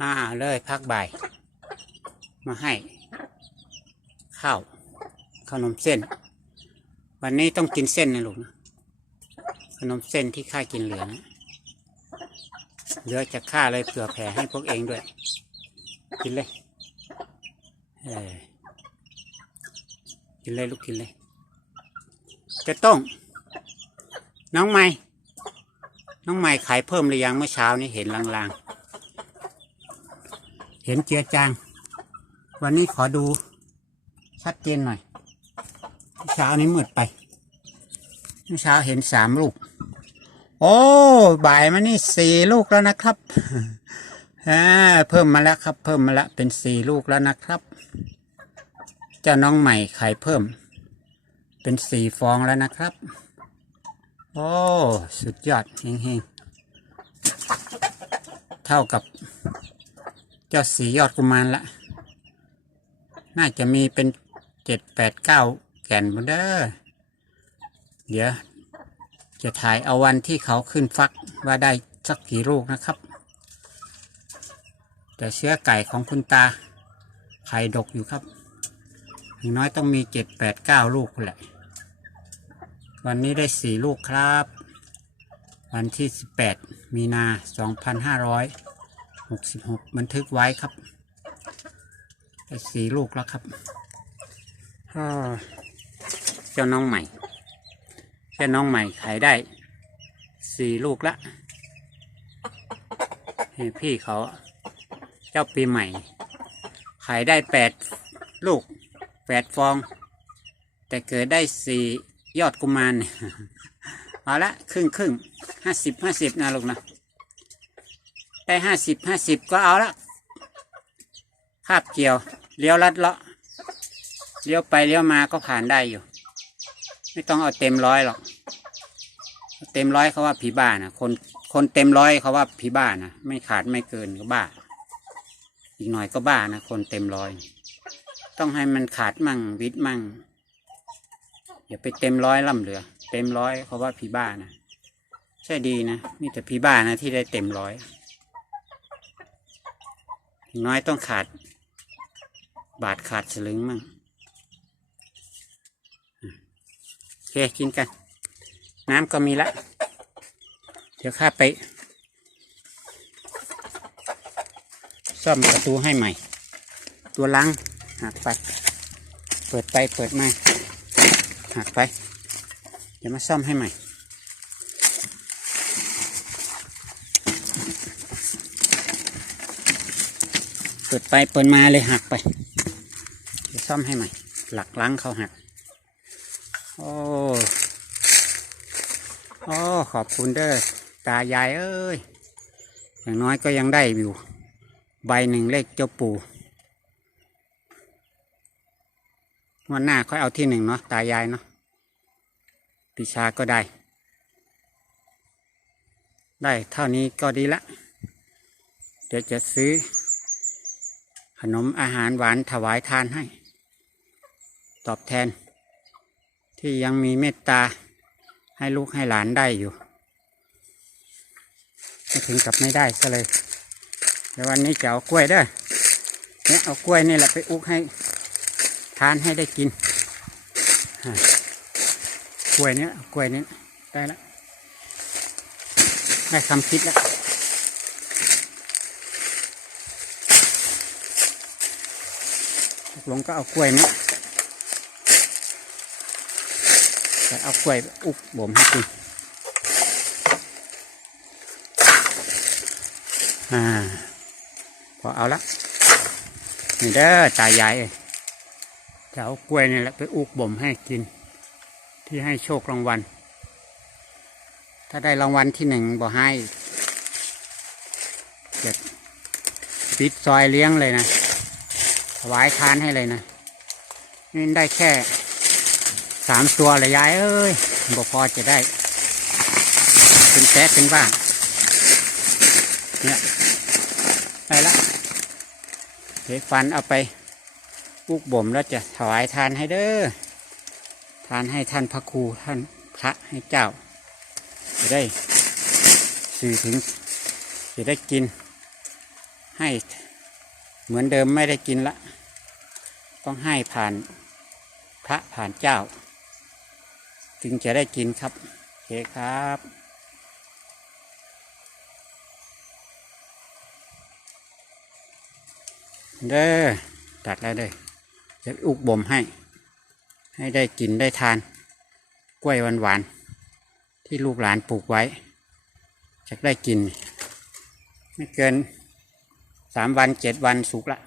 อ่าเลยพักบ่ายมาให้ ข้าวขนมเส้น วันนี้ต้องกินเส้นนะลูกนะขนมเส้นที่ข้ากินเหลือนะเหลือจากข้าเลยเผื่อแผ่ให้พวกเองด้วย กินเลยเออกินเลยลูกกินเลย จะต้อง น้องใหม่ น้องใหม่ขายเพิ่มหรือยังเมื่อเช้านี้เห็นลางๆ เห็นเจือจาง วันนี้ขอดูชัดเจนหน่อยเช้านี้มืดไปเช้าเห็นสามลูก โอ้บ่ายมานี่สี่ลูกแล้วนะครับเพิ่มมาแล้วครับ เพิ่มมาแล้วเป็นสี่ลูกแล้วนะครับเจ้าน้องใหม่ไข่เพิ่ม เป็นสี่ฟองแล้วนะครับ โอ้ สุดยอดเฮงๆเท่ากับ เจ้าสียอดกุมารละน่าจะมีเป็นเจ็ดแปดเก้าแก่นหมดเด้อเดี๋ยว จะถ่ายเอาวันที่เขาขึ้นฟักว่าได้สักกี่ลูกนะครับ แต่เชื้อไก่ของคุณตา ไข่ดกอยู่ครับอย่างน้อยต้องมีเจ็ดแปดเก้าลูกแหละ วันนี้ได้สี่ลูกครับ วันที่สิบแปดมีนาสองพันห้าร้อย หกสิบหกบันทึกไว้ครับได้สี่ลูกแล้วครับเจ้าน้องใหม่เจ้าน้องใหม่ขายได้สี่ลูกละให้พี่เขาเจ้าปีใหม่ ขายได้แปดลูกแปดฟอง แต่เกิดได้สี่ยอดกุมารเอาละครึ่งครึ่งห้าสิบห้าสิบนะลูกนะ ได้ห้าสิบห้าสิบก็เอาละคาบเกี่ยว เลี้ยวลัดเลาะ เลี้ยวไปเลี้ยวมาก็ผ่านได้อยู่ ไม่ต้องเอาเต็มร้อยหรอก เต็มร้อยเขาว่าผีบ้านะคนคนเต็มร้อยเขาว่าผีบ้านะไม่ขาดไม่เกินก็บ้า อีกหน่อยก็บ้านะคนเต็มร้อย ต้องให้มันขาดมั่งวิดมั่งอย่าไปเต็มร้อยล่ำเหลือ เต็มร้อยเขาว่าผีบ้านะใช่ดีนะนี่แต่ผีบ้านะที่ได้เต็มร้อย น้อยต้องขาด บาทขาดสลึงมั่งโอเคกินกัน น้ำก็มีละ เดี๋ยวข้าไป ซ่อมประตูให้ใหม่ ตัวลังหักไป เปิดไปเปิดมาหักไป เดี๋ยวมาซ่อมให้ใหม่ เปิดไปเปิดมาเลยหักไปเดี๋ยวซ่อมให้ใหม่ หลักล้างเขาหัก โอ้โอ้ขอบคุณเด้อตายายเอ้ย อย่างน้อยก็ยังได้อยู่ ใบหนึ่งเลขเจ้าปู่วันหน้าค่อยเอาที่หนึ่งเนาะตายายเนาะปีชาก็ได้ ได้เท่านี้ก็ดีละ เดี๋ยวจะซื้อ ขนมอาหารหวานถวายทานให้ ตอบแทน ที่ยังมีเมตตาให้ลูกให้หลานได้อยู่ไม่ถึงกับไม่ได้ซะเลยเดี๋ยววันนี้จะเอากล้วยด้อเนี่ยเอากล้วยนี่แหละไปอุกให้ทานให้ได้กินกล้วยเนี้ยกล้วยนี้ได้แล้วได้คำคิดแล้ว กลงก็เอากล้วยนี้แต่เอากล้วยอุกบ่มให้กินอ่า พอเอาละนี่เด้อตายายเอ้ยจะเอากล้วยนี่แหละไปอุกบ่มให้กิน ที่ให้โชครางวัล ถ้าได้รางวัลที่หนึ่งบ่ให้เจ็ดปิดซอยเลี้ยงเลยนะ ถวายทานให้เลยนะนี่ได้แค่สามตัวเลยยายเอ้ยบ่พอจะได้ เป็นแต๊กเป็นบ้างเนี่ยได้ละเทฟันเอาไปอุกบ่มแล้วจะถวายทานให้เด้อทานให้ท่านพระครูท่านพระให้เจ้า จะได้สื่อถึงจะได้กินให้ เหมือนเดิมไม่ได้กินละ ต้องให้ผ่านพระผ่านเจ้า จึงจะได้กินครับโอเคครับเด้อตัดแล้วเด้อจะอุกบ่มให้ ให้ได้กินได้ทาน กล้วยหวานๆที่ลูกหลานปลูกไว้จะได้กิน ไม่เกิน สามวันเจ็ดวันสุกละ